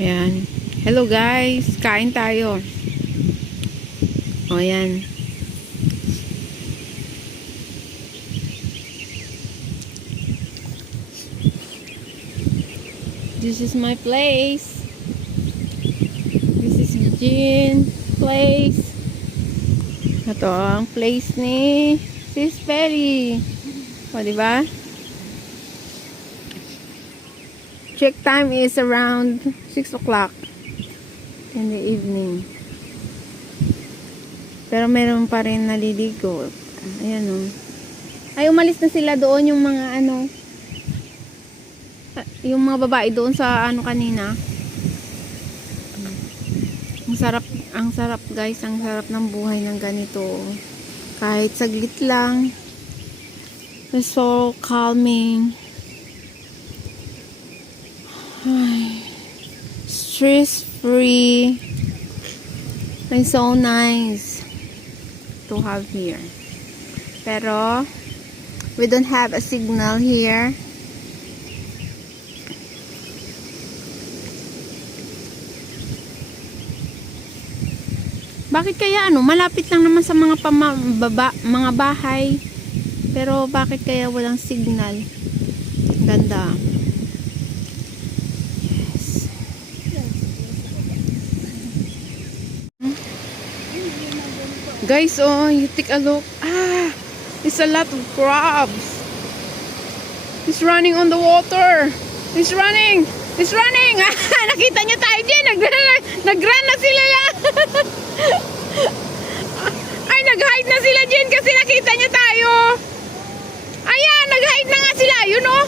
Ayan. Hello guys, kain tayo. O ayan. This is my place. This is Jean place. Ito ang place ni Sis Perry. O diba? Check time is around 6 o'clock in the evening. Pero meron pa rin naliligo. Ayan o. Ay, umalis na sila doon yung mga ano. Yung mga babae doon sa ano kanina. Ang sarap guys. Ang sarap ng buhay ng ganito. Kahit saglit lang. It's so calming. Ay, stress free. It's so nice to have here. Pero we don't have a signal here. Bakit kaya ano? Malapit lang naman sa mga mga bahay. Pero bakit kaya walang signal? Ganda. Guys, oh, you take a look. Ah, there's a lot of crabs. He's running on the water. He's running. He's running. Nakita niyo tayo din. Nag-run na sila lang. Ay, nag-hide na sila din kasi nakita niyo tayo. Ayan, nag-hide na nga sila. You know?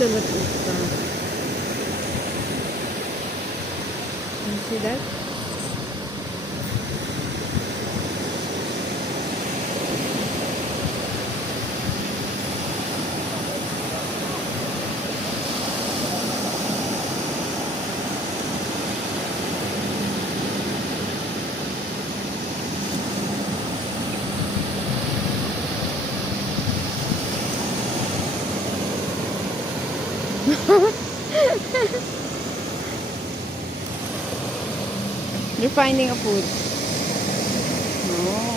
A lot of crabs. You see that? You're finding a food. No.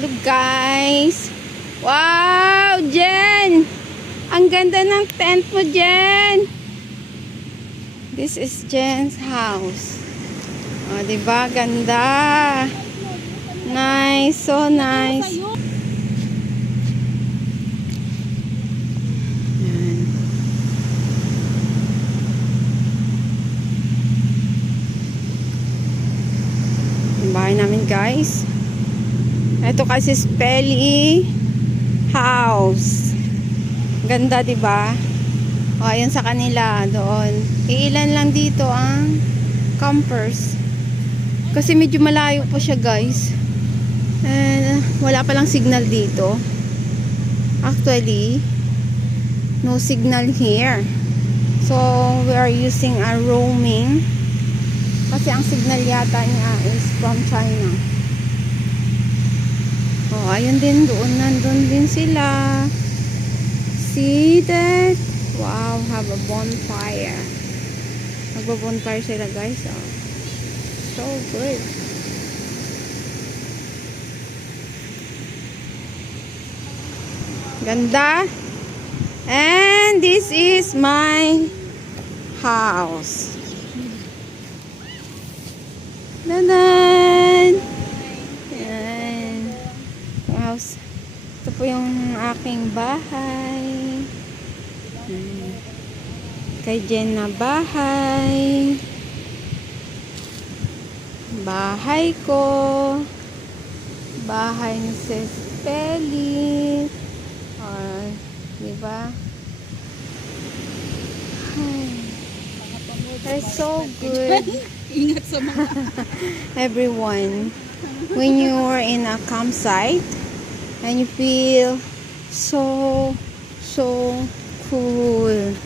Look guys. Wow, Jen. Ang ganda ng tent mo, Jen. This is Jen's house. Oh, diba? Ganda. Nice. So nice. Yan. Yung bahay namin, guys. Ito kasi Spelly house. Ganda, 'di ba? O ayun sa kanila doon. Iilan lang dito ang campers. Kasi medyo malayo po siya, guys. And wala palang signal dito. Actually, no signal here. So, we are using a roaming. Kasi ang signal yata niya is from China. Oh, ayun din doon. Nandun din sila. See that? Wow, have a bonfire. Nagbo-bonfire sila, guys. Oh. So good. Ganda. And this is my house. Dadan! Yan. House. Ito po yung aking bahay. Kay Jen na bahay. Bahay ko. Bahay ni Sis Peli. Diba? They're so good. Ingat sa mga Everyone, when you are in a campsite and you feel so cool,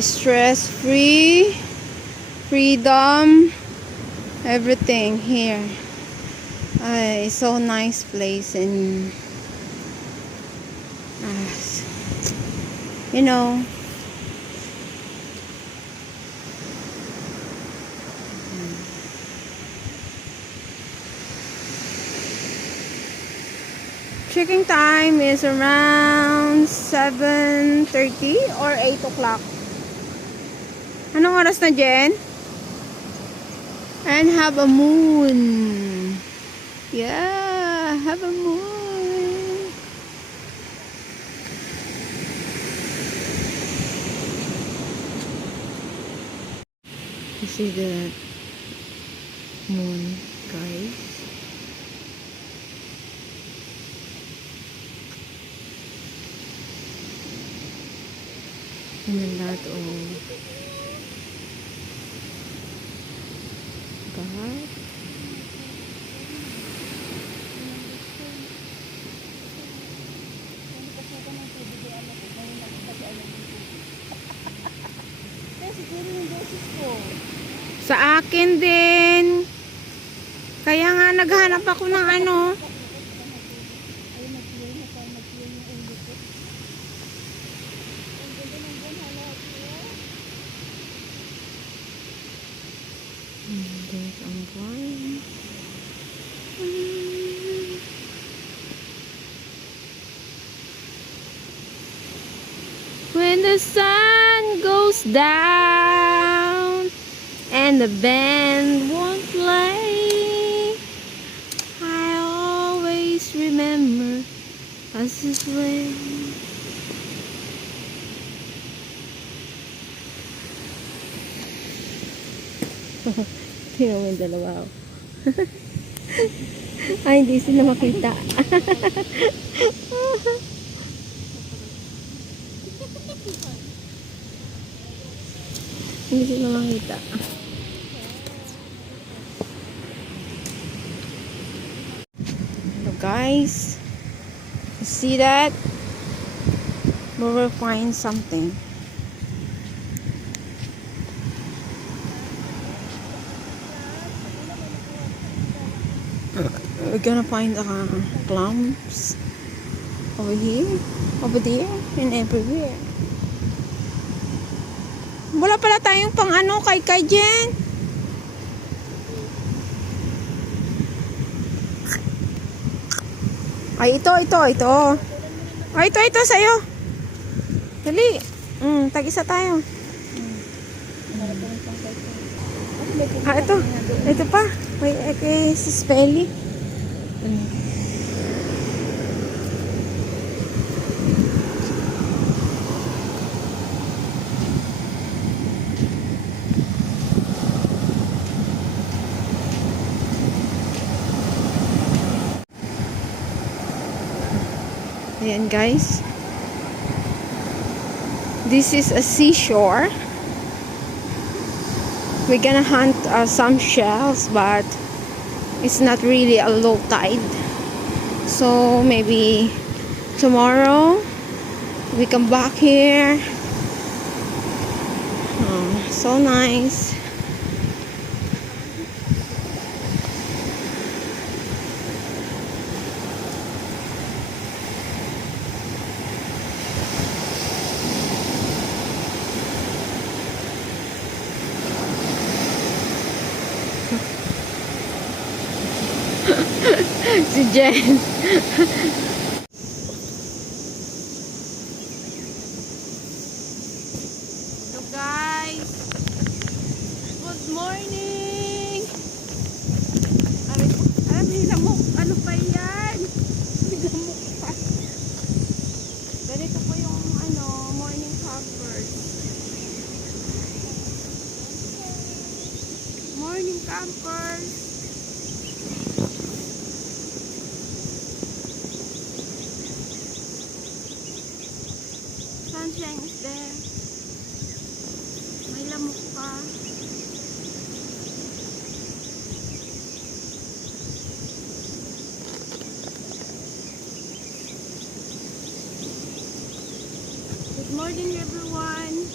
stress free, freedom, everything here. It's so nice place, and you know, checking time is around 7:30 or 8 o'clock. Anong oras na, Jen? And have a moon. Yeah, have a moon. You see the moon, guys? And a lot of God. Sa akin din. Kaya nga naghanap ako ng ano. There's ang buwan. When the sun goes down and the band won't play, I always remember us this way. Tingnan mo yung dalawa. Ay, hindi sila makita. Hindi sila makita. So guys, you see that? We will find something. We're gonna find plums over here, over there, and everywhere. Wala pala tayong pang ano kay Jen. Ay, ito. Ay, ito sa'yo. Dali. Tag-isa tayo. Ito. Ito pa. May kay Sis Peli. Ayan guys. This is a seashore. We're gonna hunt some shells, but It's not really a low tide. So maybe tomorrow we come back here. Oh, so nice. Si Jen. So guys, good morning. May lamok. Ano pa yan? May lamok pa. Ganito po yung morning campers. Morning campers. Sunshine is there. May lamok pa. Good morning everyone.